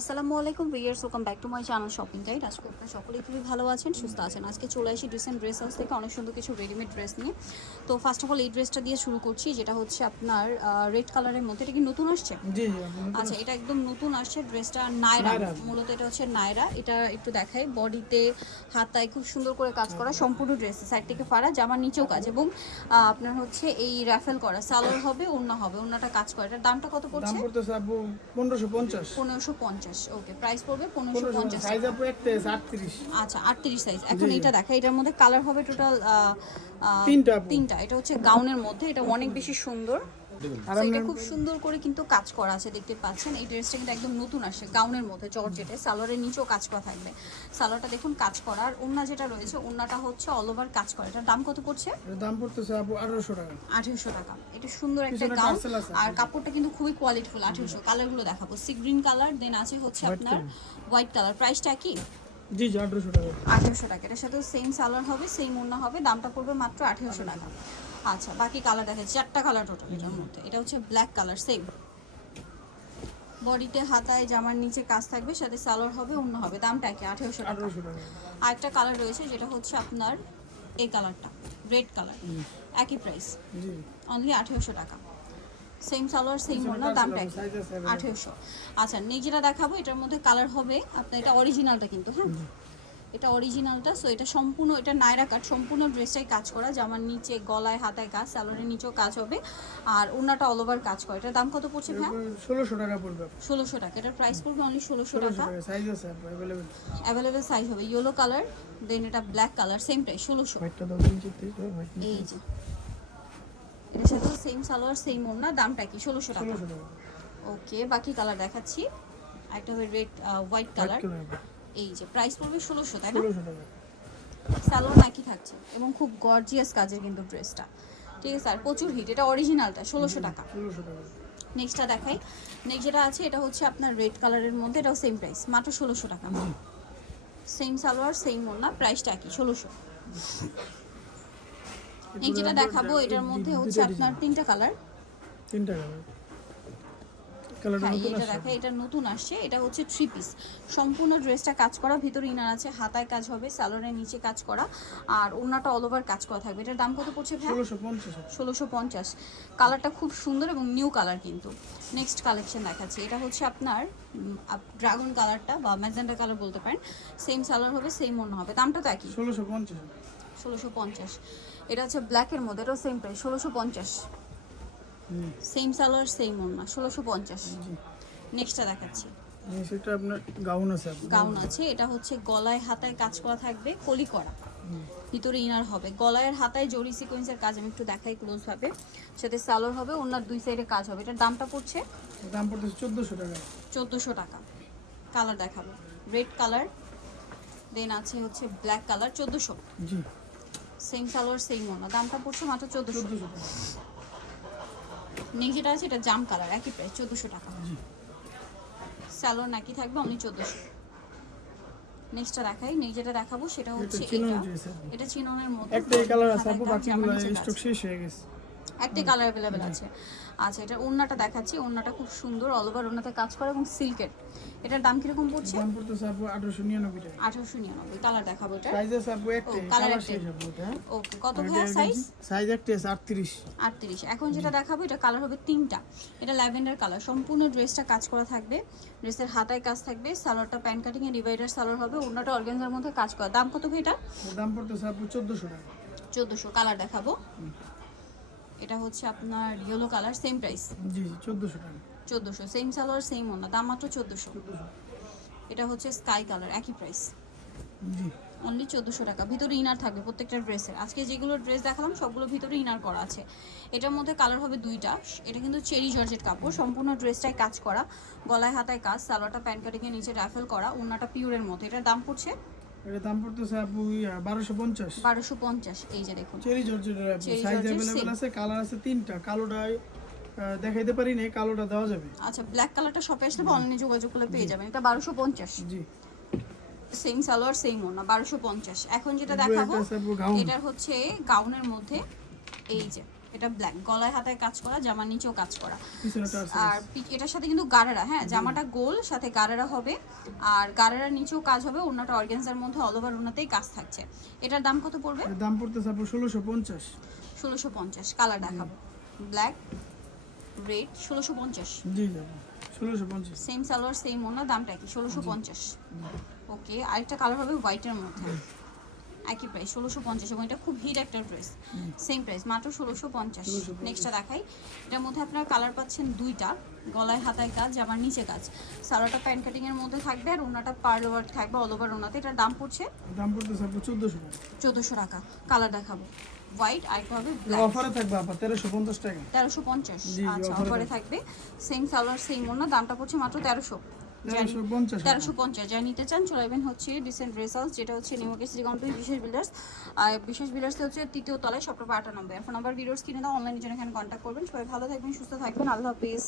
আসসালামু আলাইকুম viewers, welcome back to my channel shopping guide. আজকে আপনারা সকলেই খুবই ভালো আছেন, সুস্থ আছেন। আজকে চলে আসি ডিসেন্ট ড্রেস হাউস থেকে অনেক সুন্দর কিছু রেডিমেড ড্রেস নিয়ে। তো ফার্স্ট অফ অল এই ড্রেসটা দিয়ে শুরু করছি, যেটা হচ্ছে আপনার রেড কালারের মধ্যে। এটা কি নতুন আসছে? জি আচ্ছা, এটা একদম নতুন আসছে ড্রেসটা। নায়রা, মূলত এটা হচ্ছে নায়রা। এটা একটু দেখাই, বডিতে হাতায় খুব সুন্দর করে কাজ করা, সম্পূর্ণ ড্রেস সাইড থেকে ফাড়া, জামার নিচেও কাজ, এবং আপনার হচ্ছে এই রাফেল করা সালোয়ার হবে, ওড়না হবে, ওড়নাটা কাজ করে। এটার দামটা কত পড়ছে? দাম পড়তেছে আপু 1550। 1550, ওকে। প্রাইস পড়বে 1550। সাইজ আপু একটা 38। আচ্ছা, 38 সাইজ। এখন এটা দেখা, এটার মধ্যে কালার হবে টোটাল তিনটা। এটা হচ্ছে গাউনের মধ্যে, এটা অনেক বেশি সুন্দর। So, এটা খুব সুন্দর করে কিন্তু কাজ করা আছে, দেখতে পাচ্ছেন। এই ড্রেসটা কিন্তু একদম নতুন আসে, গাউনের মধ্যে জর্জেটে, সালোয়ারের নিচেও কাজ করা থাকবে। সালোয়ারটা দেখুন কাজ করা, আর ওড়না যেটা রয়েছে ওড়নাটা হচ্ছে অল ওভার কাজ করা। এটার দাম কত পড়ছে? এর দাম পড়তেছে আপু 1800 টাকা। 1800 টাকা। এটা সুন্দর একটা গাউন, আর কাপড়টা কিন্তু খুবই কোয়ালিটিফুল। 1800। কালারগুলো দেখাবো, সি গ্রিন কালার, দেন আছে হচ্ছে আপনার হোয়াইট কালার। প্রাইসটা কি? জি 1800 টাকা। 1800 টাকা। এটার সাথে সেম সালোয়ার হবে, সেম ওড়না হবে, দামটা পড়বে মাত্র 1800 টাকা। আচ্ছা, বাকি কালার দেখা যাচ্ছে, 4টা কালার টোটাল এটার মধ্যে। এটা হচ্ছে ব্ল্যাক কালার, সেম বডিতে হাতায় জামার নিচে কাজ থাকবে, সাথে সালোয়ার হবে, ওড়না হবে, দামটা কি? 1800 টাকা। আরেকটা কালার রয়েছে যেটা হচ্ছে আপনার এই কালারটা, রেড কালার, একই প্রাইস, জি অনলি 1800 টাকা। সেম সালোয়ার, সেম ওড়না, দামটা কি? 1800। আচ্ছা, যেটা দেখাবো এটার মধ্যে কালার হবে আপনার, এটা অরিজিনালটা কিন্তু, হ্যাঁ এটা অরিজিনালটা। সো এটা সম্পূর্ণ, এটা নায়রা কাট, সম্পূর্ণ ড্রেসটাই কাজ করা, জামার নিচে গলায় হাতায় কাজ, সালোয়ারের নিচেও কাজ হবে, আর ওড়নাটা অল ওভার কাজ করা। এটার দাম কত পড়ছে ভাই? 1600 টাকা পড়বে। 1600 টাকা। এটার প্রাইস পড়বে অনলি 1600 টাকা। সাইজ আছে আপু अवेलेबल। অ্যাভেলেবল সাইজ হবে, ইয়েলো কালার, দেন এটা ব্ল্যাক কালার, সেম প্রাইস 1600। হোয়াইটটা দাও ইঞ্চিতে, হোয়াইট এই যে এটার সাথে সেম সালোয়ার, সেম ওড়না, দামটা কি? 1600 টাকা। 1600 টাকা। ওকে, বাকি কালার দেখাচ্ছি। একটা হবে রেড, হোয়াইট কালার। এই যে প্রাইস পড়বে 1600, তাই না? 1600 টাকা। সালোয়ার নাকি থাকছে, এবং খুব গর্জিয়াস কাজের কিন্তু ড্রেসটা, ঠিক আছে। আর প্রচুর হিট, এটা অরিজিনালটা 1600 টাকা। 1600 টাকা। নেক্সটটা দেখাই। নেক্সট যেটা আছে এটা হচ্ছে আপনার রেড কালারের মধ্যে, এটাও সেম প্রাইস, মাত্র 1600 টাকা। সেম সালোয়ার, সেম ওড়না, প্রাইসটা কি? 1600। নেক্সট যেটা দেখাবো এটার মধ্যে হচ্ছে আপনার তিনটা কালার। তিনটা কালার। হ্যাঁ, এটা দেখা, এটা নতুন আসছে। এটা হচ্ছে 3 পিস, সম্পূর্ণ ড্রেসটা কাজ করা, ভিতরে ইনার আছে, হাতায় কাজ হবে, সালোয়ারের নিচে কাজ করা, আর ওড়নাটা অল ওভার কাজ করা থাকবে। এটার দাম কত পড়ছে ভাই? 1650। 1650। কালারটা খুব সুন্দর এবং নিউ কালার কিন্তু। নেক্সট কালেকশন দেখাচ্ছি, এটা হচ্ছে আপনার ড্রাগন কালারটা বা ম্যাজেন্টা কালার বলতে পারেন। সেম সালোয়ার হবে, সেম ওড়না হবে, দামটা তো একই, 1650। 1650। এটা হচ্ছে ব্ল্যাকের মধ্যে, এটাও same price, 1650। Same salwar, same ওড়না, 1650। নেক্সটটা দেখাচ্ছি, সেটা আপনার গাউন আছে আপু। গাউন আছে। এটা হচ্ছে গলায় হাতায় কাজ করা থাকবে, কলি করা, ভিতরে ইনার হবে, গলায় হাতায় জরি সিকোয়েন্সের কাজ, আমি একটু দেখাই ক্লোজ ভাবে। সাথে সালোয়ার হবে, ওনার দুই সাইডে কাজ হবে। এটার দামটা পড়ছে? দাম পড়তেছে 1400 টাকা। 1400 টাকা। কালার দেখাবো, রেড কালার, দেন আছে হচ্ছে ব্ল্যাক কালার, 1400। জি সেম সালোয়ার, সেম ওনা, দামটা পড়ছে মাত্র 1400 টাকা। নেক্সট যেটা আছে এটা জাম কালার, একই প্রাইস, 1400 টাকা। সালোয়ার নাকি থাকবে, অনলি 1400। নেক্সটটা দেখাই। নেক্সট যেটা দেখাবো সেটা হচ্ছে এটা চিননের মধ্যে, একটাই কালার আছে আপু, বাকিগুলো স্টক শেষ হয়ে গেছে। একটাই কালার अवेलेबल আছে। আচ্ছা, এটা ওড়নাটা দেখাচ্ছি। ওড়নাটা খুব সুন্দর, অল ওভার ওড়নাতে কাজ করা এবং সিল্কের। এটার দাম কিরকম পড়ছে? দাম পড়তেছে আপু 1899 টাকা। 1899। কালার দেখাবো এটা। সাইজ আছে আপু একটাই, কালার শেষ আপু এটা। ওকে, কত ভাই সাইজ? সাইজ একটাই আছে 38। 38। এখন যেটা দেখাবো এটা কালার হবে তিনটা। এটা ল্যাভেন্ডার কালার, সম্পূর্ণ ড্রেসটা কাজ করা থাকবে, ড্রেসের হাতায় কাজ থাকবে, সালোয়ারটা প্যান্ট কাটিং এ ডিভাইডার সালোয়ার হবে, ওড়নাটা অর্গানজার মধ্যে কাজ করা। দাম কত ভাই এটা? দাম পড়তেছে আপু 1400 টাকা। 1400। কালার দেখাবো, এটা হচ্ছে আপনার ইয়েলো কালার, সেম প্রাইস, জি 1400 টাকা। 1400। সেম সালোয়ার, সেম ওড়না, দাম মাত্র 1400। এটা হচ্ছে স্কাই কালার, একই প্রাইস, জি অনলি 1400 টাকা। ভিতরে ইনার থাকবে প্রত্যেকটা ড্রেসের। আজকে যেগুলো ড্রেস দেখালাম সবগুলো ভিতরে ইনার করা আছে। এটার মধ্যে কালার হবে দুইটা। এটা কিন্তু চেরি জর্জেট কাপড়, সম্পূর্ণ ড্রেসটাই কাজ করা, গলায় হাতায় কাজ, সালোয়ারটা প্যান্ট কাটিং এর নিচে রাফেল করা, ওড়নাটা পিওরের মধ্যে। এটার দাম পড়ছে, এর দাম পড়তেছে আপু 1250। 1250। এই যে দেখুন, চেরি জর্জেটের আপু, cherry size georgette, available same। আছে, কালার আছে তিনটা। কালোটা দেখাইতে পারি না, কালোটা দেওয়া যাবে। আচ্ছা, ব্ল্যাক কালারটা শপে আসলে অনলাইনে যোগাযোগ করলে পেয়ে যাবেন। এটা 1250। জি সেম সালোয়ার, সেম ওড়না, 1250। এখন যেটা দেখাবো এটা আছে আপু গাউন। এটা হচ্ছে গাউনের মধ্যে, এই যে এটা ব্ল্যাক, গলায় হাতায় কাজ করা, জামার নিচেও কাজ করা। পিছনে টার্সেল আর এটার সাথে কিন্তু গারারা, হ্যাঁ জামাটা গোল, সাথে গারারা হবে, আর গারারার নিচেও কাজ হবে। ওড়নাটা অর্গানজার মধ্যে, অল ওভার ওড়নাতেই কাজ থাকছে। এটার দাম কত পড়বে? এর দাম পড়তেছে আপু 1650। 1650। কালার দেখাবো, ব্ল্যাক, রেড, 1650। জি জি আপু 1650। সেম সালোয়ার সেম ওড়না, দামটা কি? 1650। ওকে, আরেকটা কালার হবে হোয়াইটের মধ্যে, একই প্রাইস 1650, এবং এটা খুব হিট একটা ড্রেস। সেম প্রাইস, মাত্র 1650। নেক্সটটা দেখাই। এটার মধ্যে আপনারা কালার পাচ্ছেন দুইটা, গলায় হাতায় কাজ, জামার নিচে কাজ। সালোয়ারটা প্যান্ট কাটিং এর মধ্যে থাকবে, আর ওড়নাটা পার্ল ওয়ার্ক থাকবে অল ওভার ওড়নাতে। এটার দাম পড়ছে দাম পড়তেছে আপু 1400 টাকা। 1400 টাকা। কালার দেখাবো, হোয়াইট, আরেকটা হবে ব্ল্যাক। অফারে থাকবে আপা 1350 টাকা। 1350। জি, আচ্ছা, offer অফারে থাকবে। সেম সালোয়ার সেম ওড়না, দামটা পড়ছে মাত্র 1350 টাকা। 1350। যা নিতে চান চলে আসবেন হচ্ছে ডিসেন্ট রেজাল্ট, যেটা হচ্ছে নিউ মার্কেট সিটি কমপ্লেক্স বিশেষ বিল্ডার্স। আর বিশেষ বিল্ডার্স হচ্ছে 3য় তলায়, সব 98। ফোন নাম্বার ভিডিওস কিনে দাও, অনলাইনে জন্য এখানে কন্ট্যাক্ট করবেন। সবাই ভালো থাকবেন, সুস্থ থাকবেন, আল্লাহ হাফেজ।